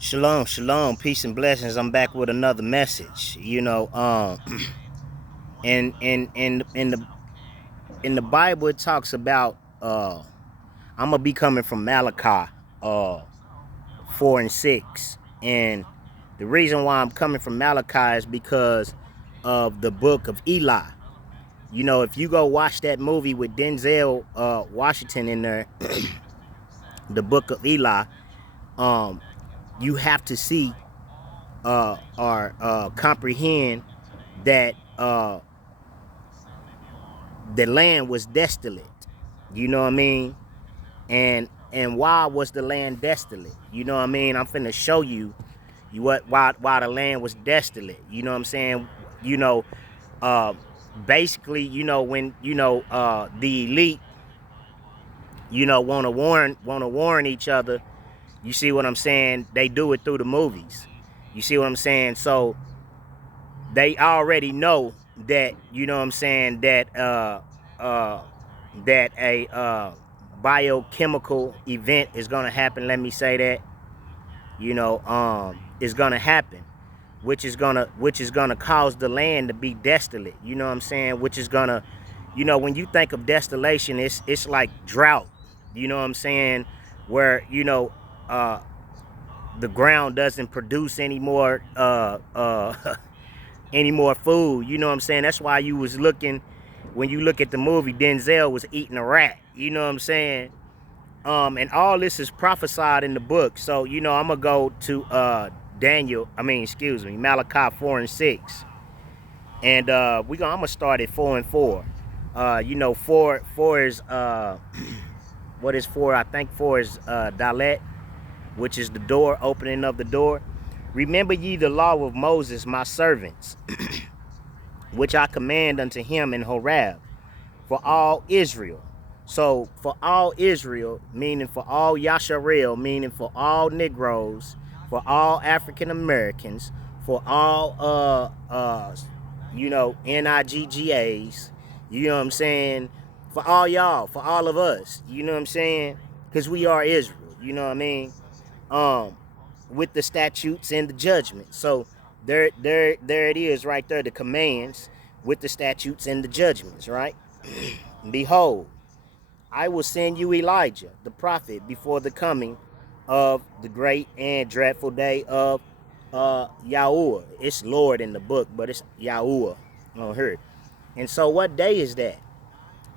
Shalom, shalom, peace and blessings. I'm back with another message. In the Bible it talks about I'm gonna be coming from Malachi 4 and 6. And the reason why I'm coming from Malachi is because of the book of Eli. If you go watch that movie with Denzel Washington in there, the book of Eli, um, you have to see or comprehend that the land was desolate. You know what I mean? And why was the land desolate? You know what I mean? I'm finna show you why the land was desolate. You know what I'm saying? You know, uh, basically, when the elite, want to warn each other. You see what I'm saying? They do it through the movies. You see what I'm saying? So they already know that, what I'm saying, uh that a biochemical event is gonna happen. Let me say that, is gonna happen, which is gonna cause the land to be desolate. You know what I'm saying? Which is gonna, when you think of desolation, it's like drought. You know what I'm saying? Where uh the ground doesn't produce any more any more food. You know what I'm saying? That's why you was looking, when you look at the movie, Denzel was eating a rat. You know what I'm saying? And all this is prophesied in the book. So, I'm gonna go to Malachi 4 and 6. And I'm gonna start at 4 and 4. Four is what is four? I think four is Dalet, which is the door, opening of the door. Remember ye the law of Moses, my servants, which I command unto him in Horeb, for all Israel. So for all Israel, meaning for all Yasharel, meaning for all Negroes, for all African Americans, for all NIGGAs, you know what I'm saying? For all y'all, for all of us, you know what I'm saying? Because we are Israel, you know what I mean? Um, with the statutes and the judgment. So there it is right there, the commands with the statutes and the judgments, right? Behold, I will send you Elijah, the prophet, before the coming of the great and dreadful day of Yahuwah. It's Lord in the book, but it's Yahuwah on her. And so what day is that?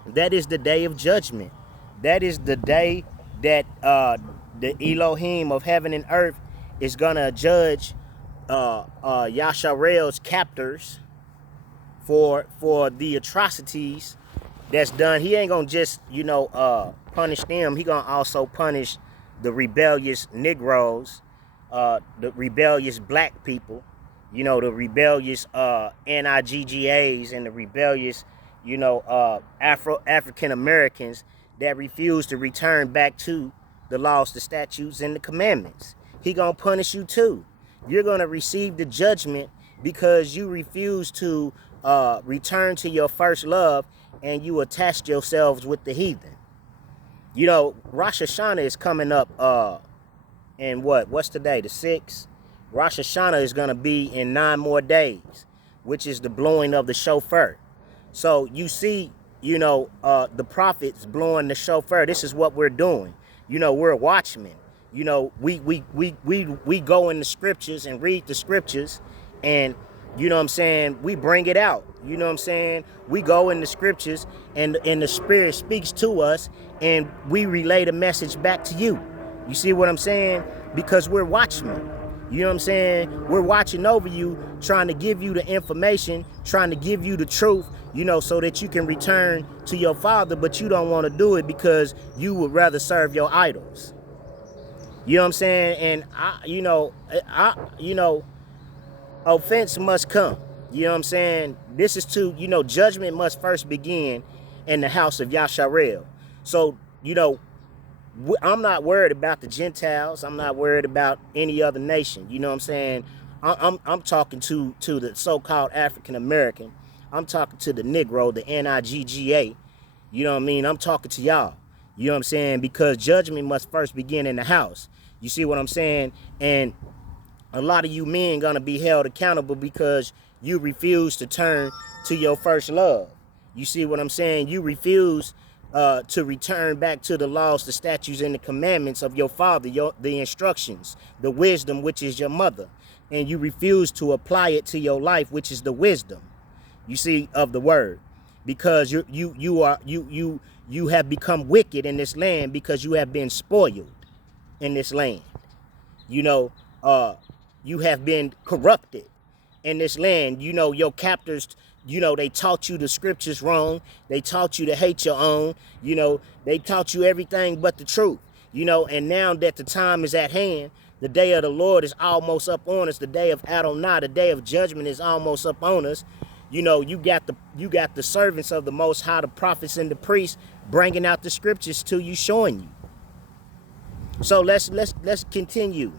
That is the day of judgment. That is the day that the Elohim of heaven and earth is gonna judge Yasharel's captors for the atrocities that's done. He ain't gonna just punish them. He gonna also punish the rebellious Negroes, the rebellious black people, the rebellious NIGGAs, and the rebellious African Americans that refuse to return back to the laws, the statutes, and the commandments. He gonna punish you too. You're gonna receive the judgment because you refuse to return to your first love, and you attached yourselves with the heathen. Rosh Hashanah is coming up in what's today, the 6th? Rosh Hashanah is gonna be in 9 more days, which is the blowing of the shofar. So you see, the prophets blowing the shofar. This is what we're doing. We're watchmen. We go in the scriptures and read the scriptures, and we bring it out. We go in the scriptures, and the Spirit speaks to us, and we relay the message back to you. You see what I'm saying? Because we're watchmen. You know what I'm saying? We're watching over you, trying to give you the information, trying to give you the truth, so that you can return to your Father, but you don't want to do it because you would rather serve your idols. You know what I'm saying? And offense must come. You know what I'm saying? This is judgment must first begin in the house of Yasharel. So, I'm not worried about the Gentiles. I'm not worried about any other nation. You know what I'm saying? I'm talking to the so-called African American. I'm talking to the Negro, the NIGGA. You know what I mean? I'm talking to y'all. You know what I'm saying? Because judgment must first begin in the house. You see what I'm saying? And A lot of you men gonna be held accountable because you refuse to turn to your first love. You see what I'm saying? You refuse to return back to the laws, the statutes, and the commandments of your father, the instructions, the wisdom, which is your mother, and you refuse to apply it to your life, which is the wisdom. You see, of the word, because you have become wicked in this land because you have been spoiled in this land. You know, you have been corrupted in this land. You know, your captors, you know, they taught you the scriptures wrong. They taught you to hate your own. You know, they taught you everything but the truth. You know, and now that the time is at hand, the day of the Lord is almost up on us. The day of Adonai, the day of judgment is almost up on us. You know, you got the servants of the Most High, the prophets and the priests, bringing out the scriptures to you, showing you. So let's continue.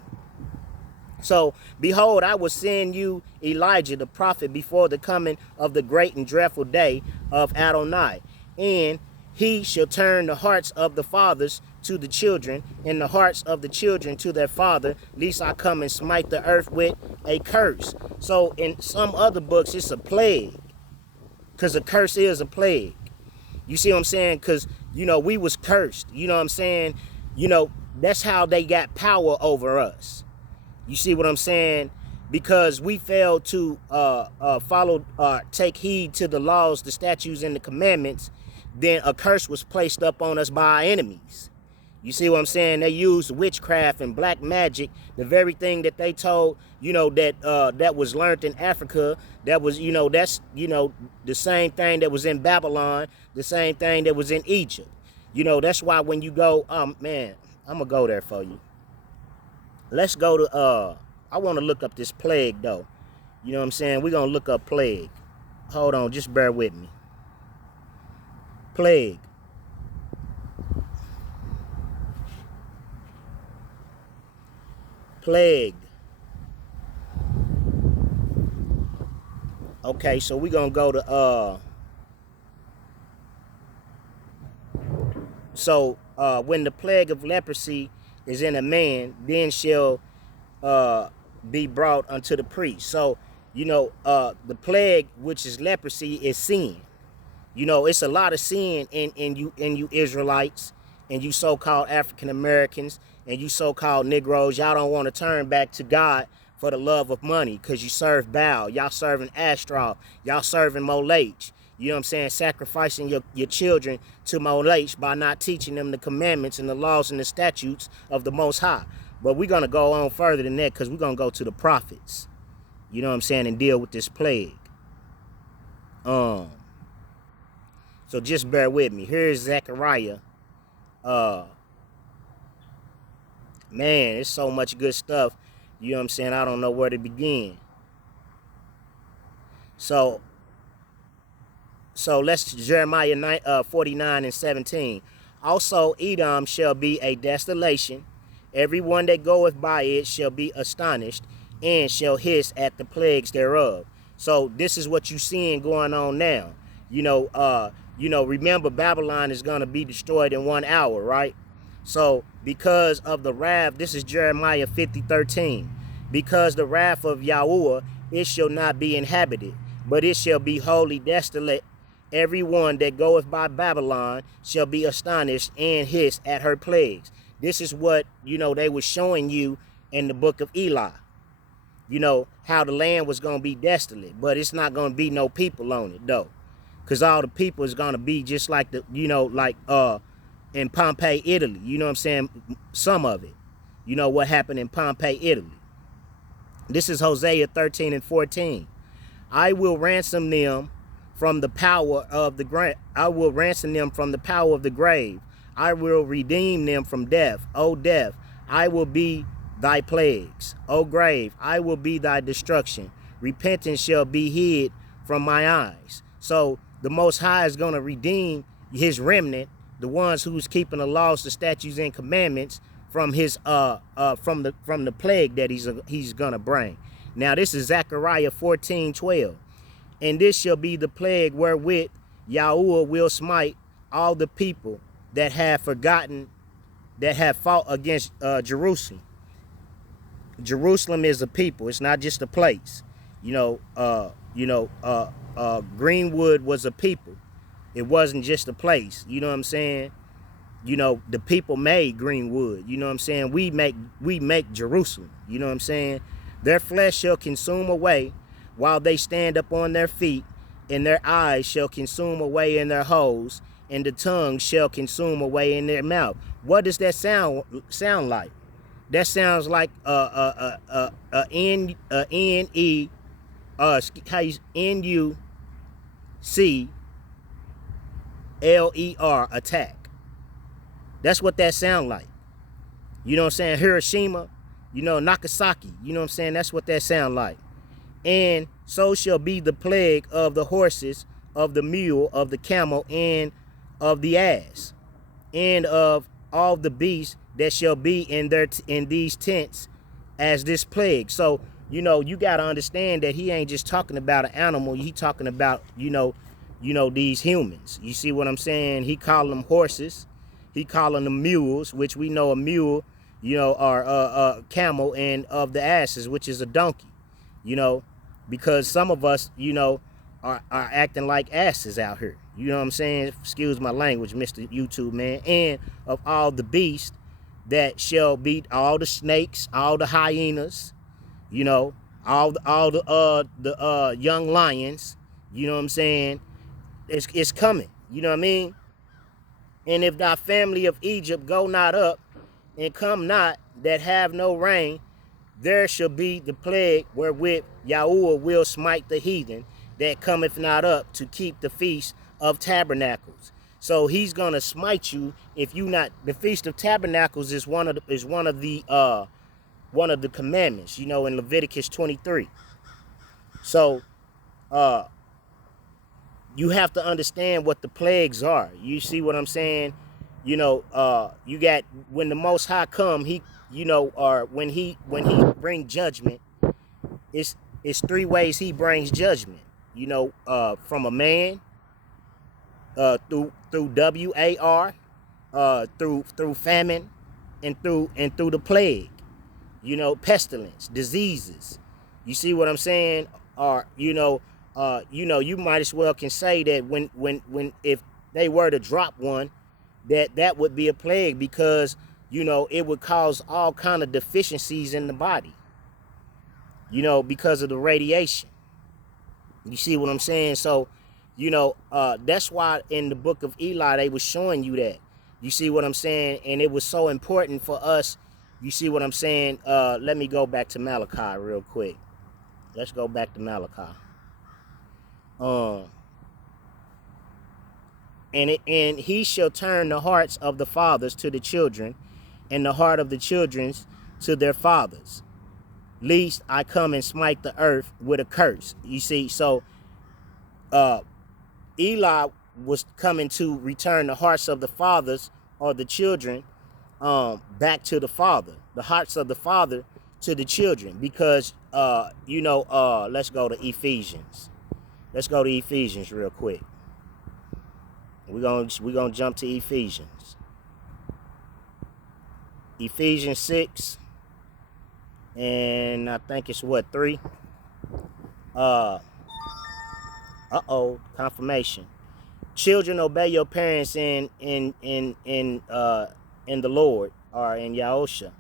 So, behold, I will send you Elijah the prophet before the coming of the great and dreadful day of Adonai. And he shall turn the hearts of the fathers to the children, and the hearts of the children to their father, lest I come and smite the earth with a curse. So in some other books, it's a plague, because a curse is a plague. You see what I'm saying? Because, you know, we was cursed. You know what I'm saying? You know, that's how they got power over us. You see what I'm saying? Because we failed to take heed to the laws, the statutes, and the commandments, then a curse was placed up on us by our enemies. You see what I'm saying? They used witchcraft and black magic, the very thing that they told, you know, that was learned in Africa. That was, you know, that's, you know, the same thing that was in Babylon, the same thing that was in Egypt. You know, that's why when you go, man, I'm going to go there for you. Let's go to, I want to look up this plague, though. You know what I'm saying? We're going to look up plague. Hold on, just bear with me. Plague. Plague. Okay, so we're going to go to, when the plague of leprosy is in a man, then shall be brought unto the priest. So, you know, the plague, which is leprosy, is sin. You know, it's a lot of sin in you Israelites, and you so-called African Americans, and you so-called Negroes. Y'all don't want to turn back to God for the love of money, because you serve Baal. Y'all serving Ashtaroth. Y'all serving Molech. You know what I'm saying? Sacrificing your children to Molech by not teaching them the commandments and the laws and the statutes of the Most High. But we're going to go on further than that, because we're going to go to the prophets. You know what I'm saying? And deal with this plague. So just bear with me. Here's Zechariah. Man, it's so much good stuff. You know what I'm saying? I don't know where to begin. So let's Jeremiah 49 and 17. Also Edom shall be a desolation. Everyone that goeth by it shall be astonished, and shall hiss at the plagues thereof. So this is what you seeing going on now. You know, remember Babylon is going to be destroyed in 1 hour, right? So because of the wrath, this is Jeremiah 50:13. Because the wrath of Yahuwah, it shall not be inhabited, but it shall be wholly desolate. Everyone that goeth by Babylon shall be astonished and hiss at her plagues. This is what, you know, they were showing you in the book of Eli. You know, how the land was going to be desolate, but it's not going to be no people on it, though. Because all the people is going to be just like the, you know, like in Pompeii, Italy. You know what I'm saying? Some of it. You know what happened in Pompeii, Italy. This is Hosea 13 and 14. I will ransom them from the power of the grave. I will ransom them from the power of the grave. I will redeem them from death. O death, I will be thy plagues. O grave, I will be thy destruction. Repentance shall be hid from my eyes. So the Most High is going to redeem his remnant, the ones who's keeping the laws, the statutes, and commandments from his from the plague that he's gonna bring. Now this is Zechariah 14:12. And this shall be the plague wherewith Yahuwah will smite all the people that have forgotten, that have fought against Jerusalem. Jerusalem is a people. It's not just a place. You know, Greenwood was a people. It wasn't just a place. You know what I'm saying? You know, the people made Greenwood. You know what I'm saying? We make Jerusalem. You know what I'm saying? Their flesh shall consume away while they stand up on their feet, and their eyes shall consume away in their holes, and the tongue shall consume away in their mouth. What does that sound like? That sounds like N E how you NUCLER, attack. That's what that sound like. You know what I'm saying? Hiroshima, Nagasaki. You know what I'm saying? That's what that sound like. And so shall be the plague of the horses, of the mule, of the camel, and of the ass, and of all the beasts that shall be in these tents as this plague. So, you got to understand that he ain't just talking about an animal. He talking about, these humans. You see what I'm saying? He calling them horses. He calling them mules, which we know a mule, are a camel, and of the asses, which is a donkey, because some of us, are acting like asses out here. You know what I'm saying? Excuse my language, Mr. YouTube man. And of all the beasts that shall be, all the snakes, all the hyenas, all the young lions. You know what I'm saying? It's coming. You know what I mean? And if thy family of Egypt go not up, and come not, that have no rain, there shall be the plague wherewith Yahuwah will smite the heathen that cometh not up to keep the feast of tabernacles. So he's gonna smite you if you not. The feast of tabernacles is one of the commandments, in Leviticus 23. So you have to understand what the plagues are. You see what I'm saying? You got, when the Most High come, he, or when he bring judgment, it's three ways he brings judgment. From a man, through WAR, through famine, and through the plague. Pestilence, diseases. You see what I'm saying? Or you might as well can say that when if they were to drop one, that would be a plague, because it would cause all kind of deficiencies in the body. Because of the radiation. You see what I'm saying? So, that's why in the book of Eli they was showing you that. You see what I'm saying? And it was so important for us. You see what I'm saying? Let me go back to Malachi real quick. Let's go back to Malachi. And he shall turn the hearts of the fathers to the children, and the heart of the children to their fathers, lest I come and smite the earth with a curse. You see, so Eli was coming to return the hearts of the fathers, or the children, back to the father, the hearts of the father to the children, because let's go to Ephesians. Let's go to Ephesians real quick. We're gonna jump to Ephesians. Ephesians 6, and I think it's 3. Confirmation. Children, obey your parents in the Lord, or in Yahusha,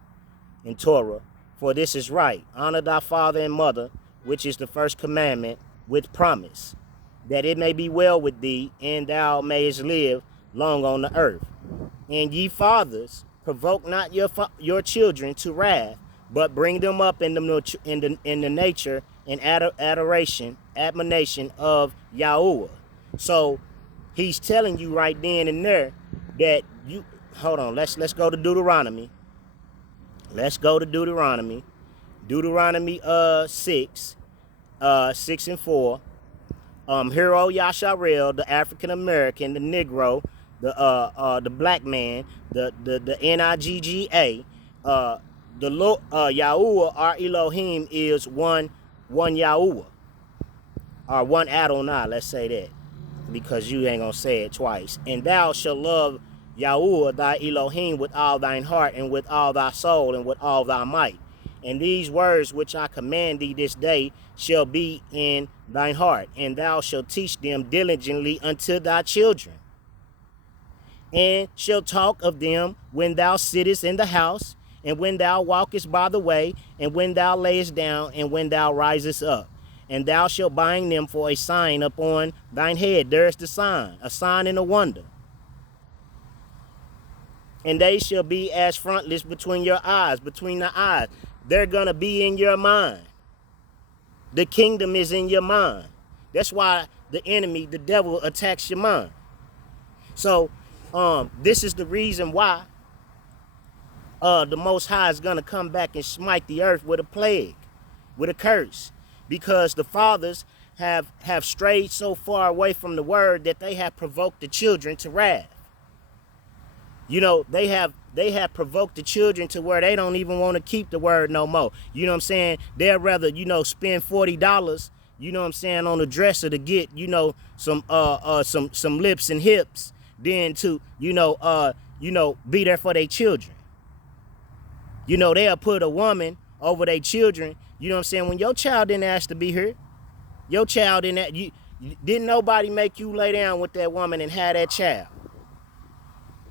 in Torah, for this is right. Honor thy father and mother, which is the first commandment, with promise, that it may be well with thee, and thou mayest live long on the earth. And ye fathers, provoke not your children to wrath, but bring them up in the nature and admonition of Yahuwah. So he's telling you right then and there that you, hold on, let's go to Deuteronomy. Let's go to Deuteronomy. Deuteronomy 6, 6 and 4. Hero Yasharel, the African American, the Negro, the black man, the Nigga, the Yahuwah, our Elohim, is one Yahuwah, or one Adonai. Let's say that, because you ain't gonna say it twice. And thou shalt love Yahuwah thy Elohim with all thine heart, and with all thy soul, and with all thy might. And these words which I command thee this day shall be in thine heart, and thou shalt teach them diligently unto thy children, and shalt talk of them when thou sittest in the house, and when thou walkest by the way, and when thou layest down, and when thou risest up. And thou shalt bind them for a sign upon thine head. There's the sign, a sign and a wonder. And they shall be as frontlets between your eyes, between the eyes. They're going to be in your mind. The kingdom is in your mind. That's why the enemy, the devil, attacks your mind. So this is the reason why the Most High is going to come back and smite the earth with a plague, with a curse, because the fathers have strayed so far away from the word that they have provoked the children to wrath. You know, they have provoked the children to where they don't even want to keep the word no more. You know what I'm saying? They'd rather, you know, spend $40, you know what I'm saying, on a dresser to get, you know, some lips and hips than to, you know, be there for their children. You know, they'll put a woman over their children. You know what I'm saying? When your child didn't ask to be here, your child didn't nobody make you lay down with that woman and have that child.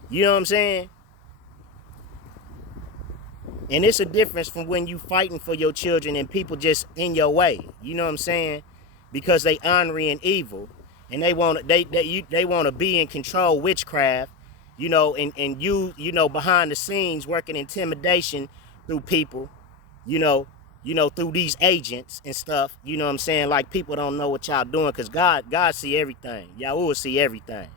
You know what I'm saying? And it's a difference from when you fighting for your children and people just in your way. You know what I'm saying? Because they ornery and evil, and they want to be in control, witchcraft, you know, and you know, behind the scenes working intimidation through people, you know, through these agents and stuff. You know what I'm saying? Like, people don't know what y'all doing, because God see everything. Y'all will see everything.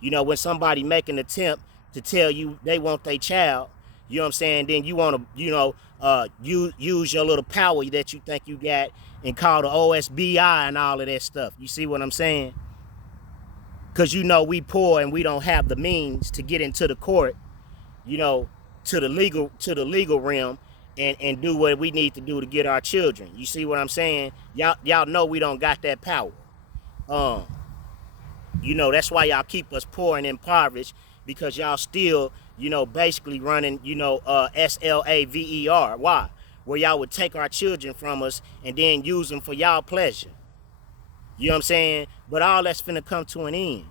You know, when somebody make an attempt to tell you they want their child, you know what I'm saying, then you want to, you know, use your little power that you think you got and call the OSBI and all of that stuff. You see what I'm saying? Because, you know, we poor and we don't have the means to get into the court, you know, to the legal realm and do what we need to do to get our children. You see what I'm saying? Y'all know we don't got that power. You know, that's why y'all keep us poor and impoverished, because y'all still, you know, basically running, you know, SLAVER. Why? Where y'all would take our children from us and then use them for y'all pleasure. You know what I'm saying? But all that's finna come to an end,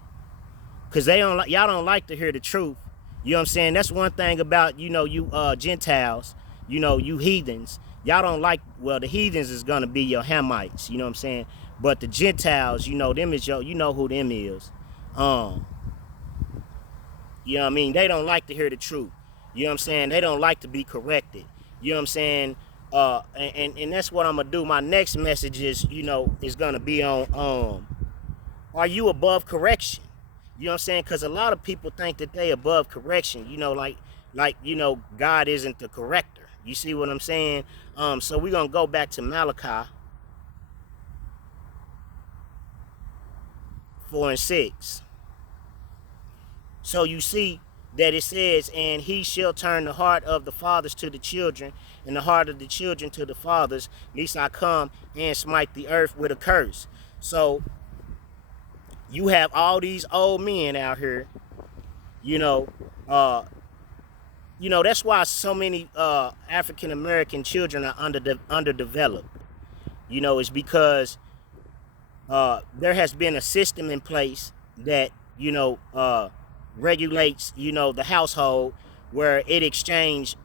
because y'all don't like to hear the truth. You know what I'm saying? That's one thing about, you know, you Gentiles, you know, you heathens. Y'all don't like, well, the heathens is gonna be your Hamites, you know what I'm saying? But the Gentiles, you know, them is you know who them is. You know what I mean? They don't like to hear the truth. You know what I'm saying? They don't like to be corrected. You know what I'm saying? And that's what I'm gonna do. My next message is, you know, is gonna be on are you above correction? You know what I'm saying? Because a lot of people think that they above correction, you know, like, you know, God isn't the corrector. You see what I'm saying? So we're gonna go back to Malachi 4 and 6. So you see that it says, and he shall turn the heart of the fathers to the children, and the heart of the children to the fathers, lest I come and smite the earth with a curse. So you have all these old men out here, you know, that's why so many African American children are underdeveloped. You know, it's because there has been a system in place that, you know, regulates, you know, the household, where it exchanged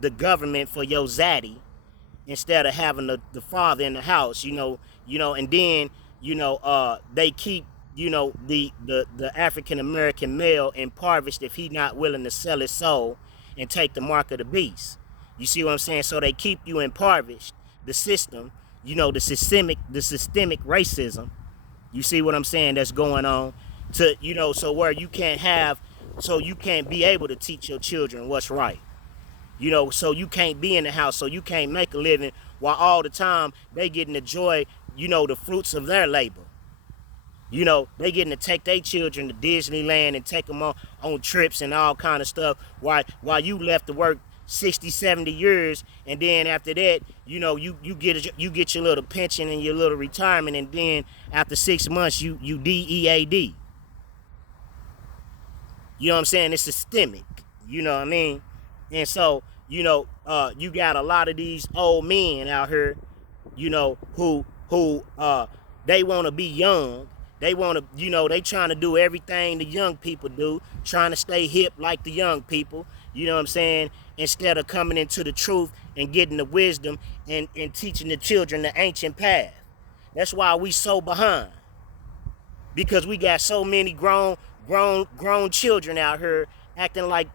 the government for your zaddy instead of having the father in the house, you know, and then, you know, they keep, you know, the African American male impoverished if he not willing to sell his soul and take the mark of the beast. You see what I'm saying? So they keep you impoverished. The system, you know, the systemic racism. You see what I'm saying? That's going on, to, you know, so where you can't be able to teach your children what's right. You know, so you can't be in the house, so you can't make a living, while all the time they getting to enjoy, you know, the fruits of their labor. You know, they getting to take their children to Disneyland and take them on trips and all kind of stuff, while you left to work 60, 70 years, and then after that, you know, you get your little pension and your little retirement, and then after 6 months you DEAD. You know what I'm saying? It's systemic. You know what I mean? And so you got a lot of these old men out here, who they want to be young. They want to, they trying to do everything the young people do, trying to stay hip like the young people. You know what I'm saying? Instead of coming into the truth and getting the wisdom and teaching the children the ancient path. That's why we so behind, because we got so many grown children out here acting like,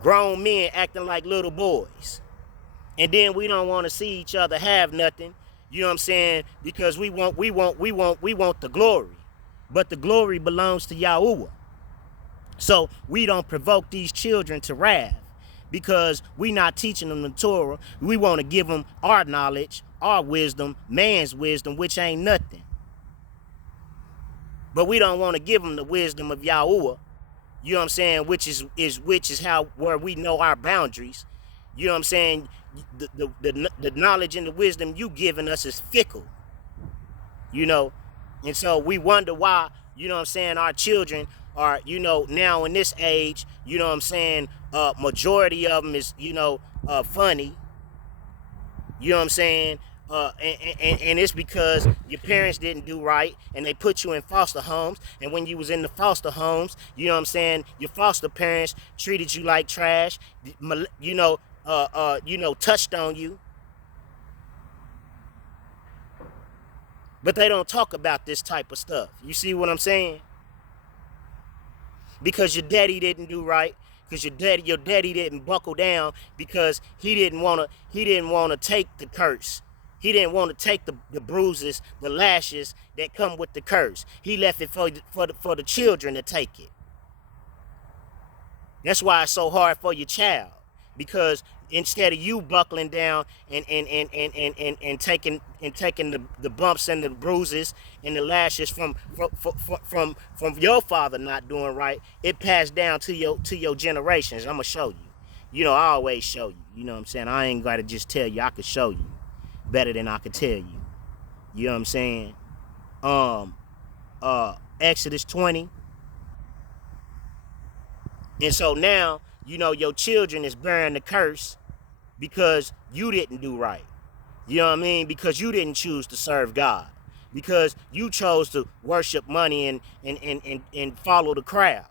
grown men acting like little boys. And then we don't want to see each other have nothing. You know what I'm saying? Because we want the glory. But the glory belongs to Yahuwah. So we don't provoke these children to wrath, because we not teaching them the Torah. We want to give them our knowledge, our wisdom, man's wisdom, which ain't nothing. But we don't want to give them the wisdom of Yahuwah. You know what I'm saying? Which is how, where we know our boundaries. You know what I'm saying? The knowledge and the wisdom you giving us is fickle. And so we wonder why, what I'm saying, our children are, now in this age, what I'm saying, majority of them is, funny. You know what I'm saying? And it's because your parents didn't do right, and they put you in foster homes. And when you was in the foster homes, you know what I'm saying, your foster parents treated you like trash, touched on you. But they don't talk about this type of stuff. You see what I'm saying? Because your daddy didn't do right. Because your daddy didn't buckle down, because he didn't want to take the curse. He didn't want to take the bruises, the lashes that come with the curse. He left it for the children to take it. That's why it's so hard for your child, because instead of you buckling down and taking the bumps and the bruises and the lashes from your father not doing right, it passed down to your generations. I'm gonna show you. I always show you. You know what I'm saying? I ain't gotta just tell you. I could show you better than I could tell you. You know what I'm saying? Exodus 20. And so now, your children is bearing the curse because you didn't do right. You know what I mean? Because you didn't choose to serve God. Because you chose to worship money and follow the crowd.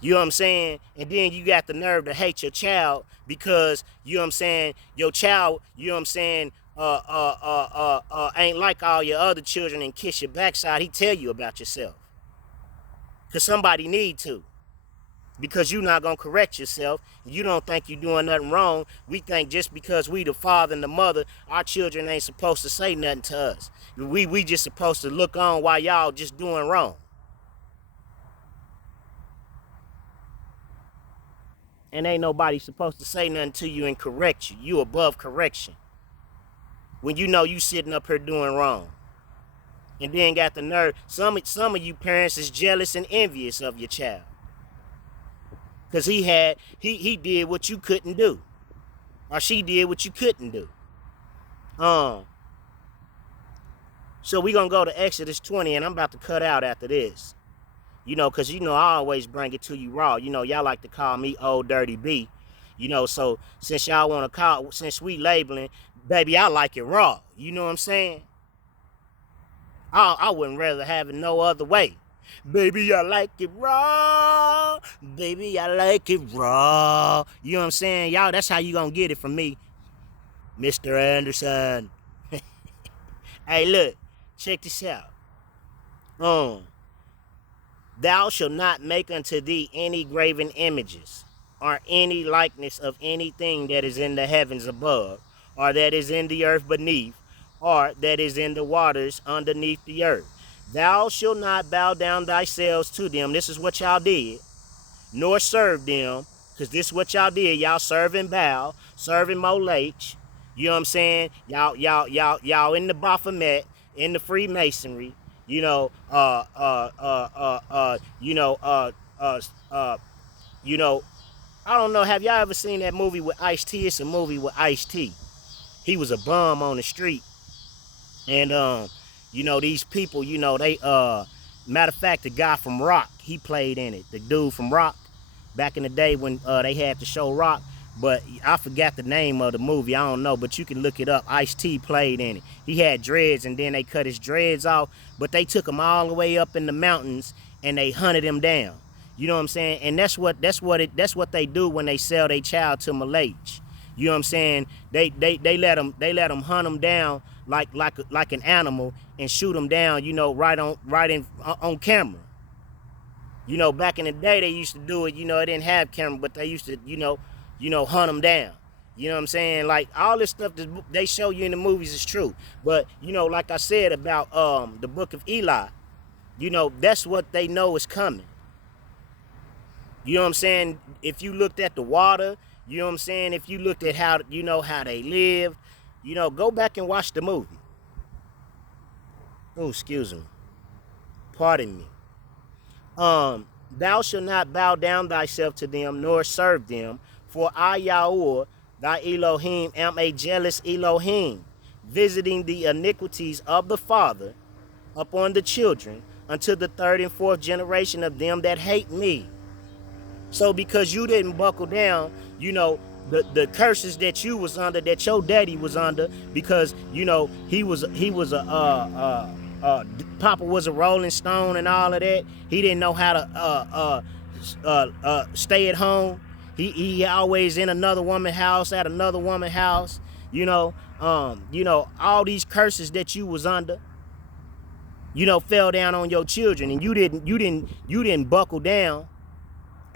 You know what I'm saying? And then you got the nerve to hate your child because, you know what I'm saying, your child, you know what I'm saying, ain't like all your other children and kiss your backside. He tell you about yourself. Because somebody need to. Because you're not going to correct yourself. You don't think you're doing nothing wrong. We think just because we the father and the mother, our children ain't supposed to say nothing to us. We just supposed to look on while y'all just doing wrong. And ain't nobody supposed to say nothing to you and correct you. You above correction. When you know you sitting up here doing wrong. And then got the nerve. Some of you parents is jealous and envious of your child. Because he did what you couldn't do. Or she did what you couldn't do. So we going to go to Exodus 20, and I'm about to cut out after this. Because, I always bring it to you raw. Y'all like to call me Old Dirty B. So since y'all want to call, since we labeling, baby, I like it raw. You know what I'm saying? I wouldn't rather have it no other way. Baby, I like it raw. Baby, I like it raw. You know what I'm saying? Y'all, that's how you gonna get it from me, Mr. Anderson. Hey, look. Check this out. Thou shalt not make unto thee any graven images, or any likeness of anything that is in the heavens above, or that is in the earth beneath, or that is in the waters underneath the earth. Thou shalt not bow down thyself to them. This is what y'all did. Nor serve them. Because this is what y'all did. Y'all serving Baal. Serving Molech. You know what I'm saying? Y'all in the Baphomet. In the Freemasonry. I don't know. Have y'all ever seen that movie with Ice-T? It's a movie with Ice-T. He was a bum on the street. And, these people, they, matter of fact, the guy from Rock, he played in it. The dude from Rock, back in the day when they had the show Rock. But I forgot the name of the movie. I don't know, but you can look it up. Ice-T played in it. He had dreads, and then they cut his dreads off, but they took him all the way up in the mountains and they hunted him down. You know what I'm saying? And that's what they do when they sell their child to Malaysia. You know what I'm saying? They let them hunt them down like an animal and shoot them down. You know, on camera. You know, back in the day they used to do it. You know, they didn't have camera, but they used to hunt them down. You know what I'm saying? Like all this stuff that they show you in the movies is true. But like I said about the book of Eli, that's what they know is coming. You know what I'm saying? If you looked at the water, you know what I'm saying? If you looked at how they live, go back and watch the movie. Oh, excuse me. Pardon me. Thou shalt not bow down thyself to them, nor serve them, for I, Yahweh, thy Elohim, am a jealous Elohim, visiting the iniquities of the father upon the children, unto the third and fourth generation of them that hate me. So because you didn't buckle down, the curses that you was under, that your daddy was under, because he was Papa was a Rolling Stone and all of that. He didn't know how to stay at home. He always in another woman's house, at another woman's house. All these curses that you was under, fell down on your children, and you didn't buckle down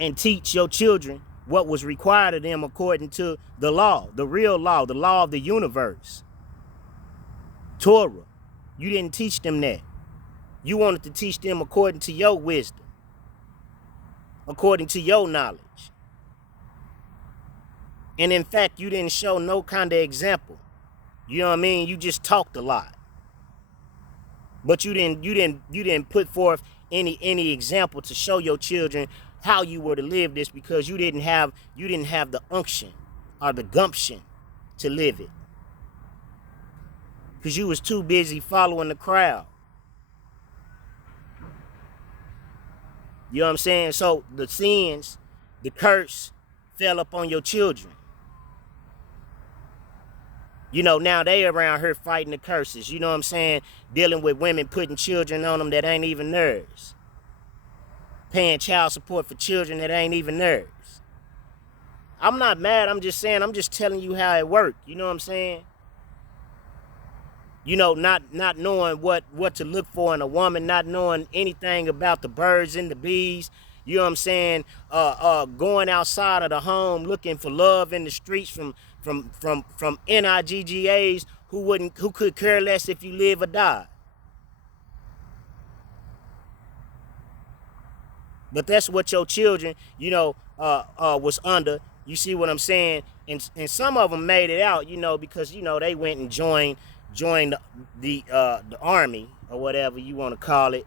and teach your children what was required of them according to the law, the real law, the law of the universe, Torah. You didn't teach them that. You wanted to teach them according to your wisdom, according to your knowledge. And in fact, you didn't show no kind of example. You know what I mean? You just talked a lot. But you didn't put forth any example to show your children how you were to live this, because you didn't have the unction or the gumption to live it. Because you was too busy following the crowd. You know what I'm saying? So the sins, the curse fell upon your children. Now they around here fighting the curses. You know what I'm saying? Dealing with women putting children on them that ain't even theirs. Paying child support for children that ain't even theirs. I'm not mad. I'm just saying, I'm just telling you how it worked. You know what I'm saying? Not knowing what to look for in a woman, not knowing anything about the birds and the bees. You know what I'm saying? Going outside of the home looking for love in the streets from NIGGAs who could care less if you live or die. But that's what your children, was under. You see what I'm saying? And some of them made it out, because they went and joined the army or whatever you want to call it.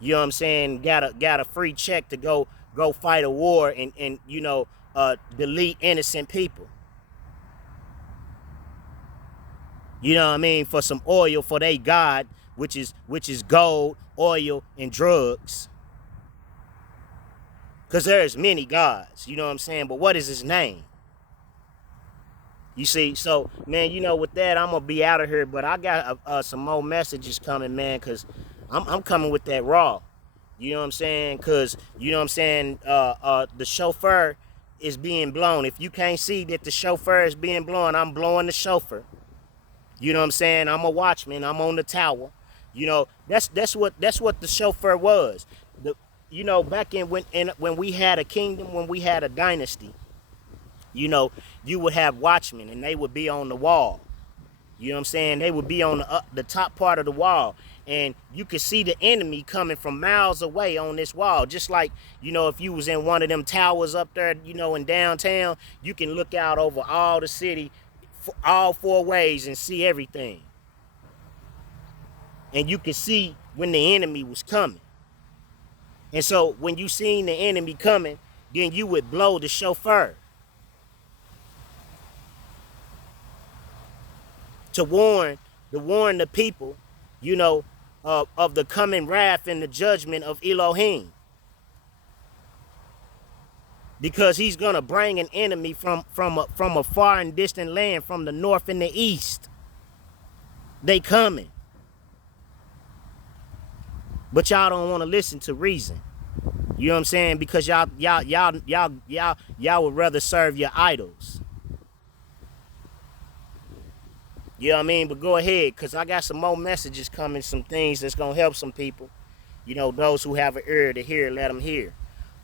You know what I'm saying? Got a free check to go fight a war and delete innocent people. You know what I mean? For some oil for their God, which is gold, oil, and drugs. Because there's many gods, you know what I'm saying? But what is his name? You see, so, man, with that, I'm going to be out of here. But I got some more messages coming, man, because I'm coming with that raw. You know what I'm saying? Because, the chauffeur is being blown. If you can't see that the chauffeur is being blown, I'm blowing the chauffeur. You know what I'm saying? I'm a watchman. I'm on the tower. That's what the chauffeur was. Back when we had a kingdom, when we had a dynasty, you would have watchmen, and they would be on the wall. You know what I'm saying? They would be on the top part of the wall, and you could see the enemy coming from miles away on this wall. Just like, if you was in one of them towers up there, in downtown, you can look out over all the city, all four ways, and see everything. And you could see when the enemy was coming. And so when you seen the enemy coming, then you would blow the chauffeur to warn the people, of the coming wrath and the judgment of Elohim. because he's gonna bring an enemy from a far and distant land, from the north and the east. They coming, but y'all don't want to listen to reason. You know what I'm saying? Because y'all would rather serve your idols. You know what I mean? But go ahead, cause I got some more messages coming, some things that's gonna help some people. You know, those who have an ear to hear, let them hear.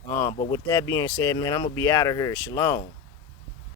But with that being said, man, I'm gonna be out of here. Shalom.